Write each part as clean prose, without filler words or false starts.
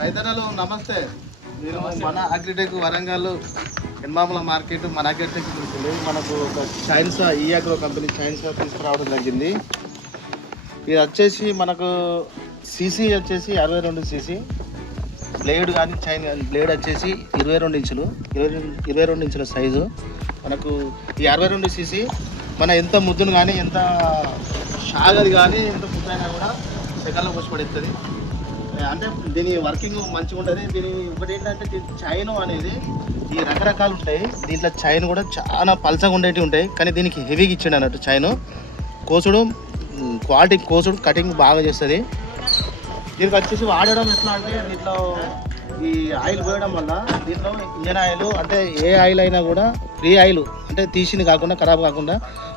రైతన్నలు నమస్తే. నేను మన అగ్రిటెక్ వరంగల్ ఎన్మాముల మార్కెట్ మన అగ్రిటెక్ గురించి మనకు ఒక చైన్స్ ఈ అగ్రో కంపెనీ చైన్స్ తీసుకురావడం జరిగింది. ఇది వచ్చేసి మనకు సీసీ వచ్చేసి 62 సీసీ, బ్లేడ్ కానీ చైన్ బ్లేడ్ వచ్చేసి 22 ఇంచులు 22 ఇంచుల సైజు. మనకు ఈ 62 సీసీ మన ఎంత ముద్దును కానీ ఎంత షాగది కానీ ఎంత ముద్దైనా కూడా సెకండ్లో పోసి పడుతుంది. అంటే దీని వర్కింగ్ మంచిగా ఉంటుంది. దీని ఒకటి ఏంటంటే చైన్ అనేది ఈ రకరకాలు ఉంటాయి. దీంట్లో చైన్ కూడా చాలా పల్చగా ఉండేవి ఉంటాయి, కానీ దీనికి హెవీగా ఇచ్చిండు అన్నట్టు చైన్. కోసుడు క్వాలిటీ, కోసుడు కటింగ్ బాగా చేస్తుంది. దీనికి వచ్చేసి వాడడం ఎట్లా అంటే దీంట్లో ఈ ఆయిల్ పోయడం వల్ల దీంట్లో ఇంజన్ ఆయిల్ అంటే ఏ ఆయిల్ అయినా కూడా ఫ్రీ ఆయిల్ అంటే తీసింది కాకుండా ఖరాబ్ కాకుండా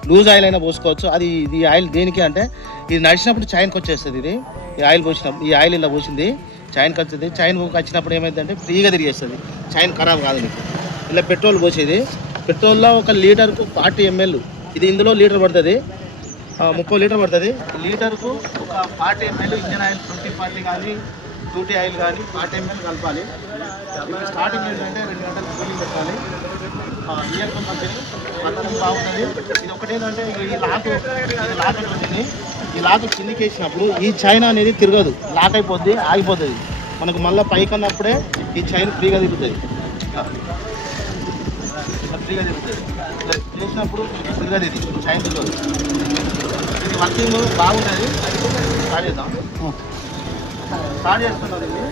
లూజ్ ఆయిల్ అయినా పోసుకోవచ్చు. అది ఈ ఆయిల్ దేనికి అంటే ఇది నడిచినప్పుడు చైన్కి వచ్చేస్తుంది. ఇది ఈ ఆయిల్ పోసినప్పుడు ఈ ఆయిల్ ఇలా పోసింది చైన్కి వచ్చింది. చైన్ వచ్చినప్పుడు ఏమైందంటే ఫ్రీగా తిరిగేస్తుంది, చైన్ ఖరాబ్ కాదు. మీకు ఇలా పెట్రోల్ పోసేది, పెట్రోల్లో ఒక లీటర్కు 40 ml. ఇది ఇందులో లీటర్ పడుతుంది, 30 లీటర్ పడుతుంది. లీటర్కు ఒక 40 ml ఇంజన్ ఆయిల్ 20-40 కానీ 2T ఆయిల్ కానీ 40 ml కలపాలి. ఇప్పుడు స్టార్టింగ్ ఏంటంటే 2 గంటలు కూలింగ్ పెట్టాలి. ఇయర్ కంపెనీ పట్టడం బాగుంటుంది. ఇది ఒకటేంటంటే ఈ లాక్ ఉంటుంది. ఈ లాక్ కిందికి వేసినప్పుడు ఈ చైన్ అనేది తిరగదు, లాక్ అయిపోద్ది, ఆగిపోతుంది. మనకు మళ్ళీ పైకి అన్నప్పుడే ఈ చైన్ ఫ్రీగా తిరుగుతుంది. ఫ్రీగా తిరుగుతుంది చేసినప్పుడు ఫ్రీగా తిరిగి చైన్ తిరగదు. ఇది వర్కింగ్ బాగుంటుంది. స్టార్ట్ చేద్దాం. స్టార్ట్ చేస్తున్నది ఇది.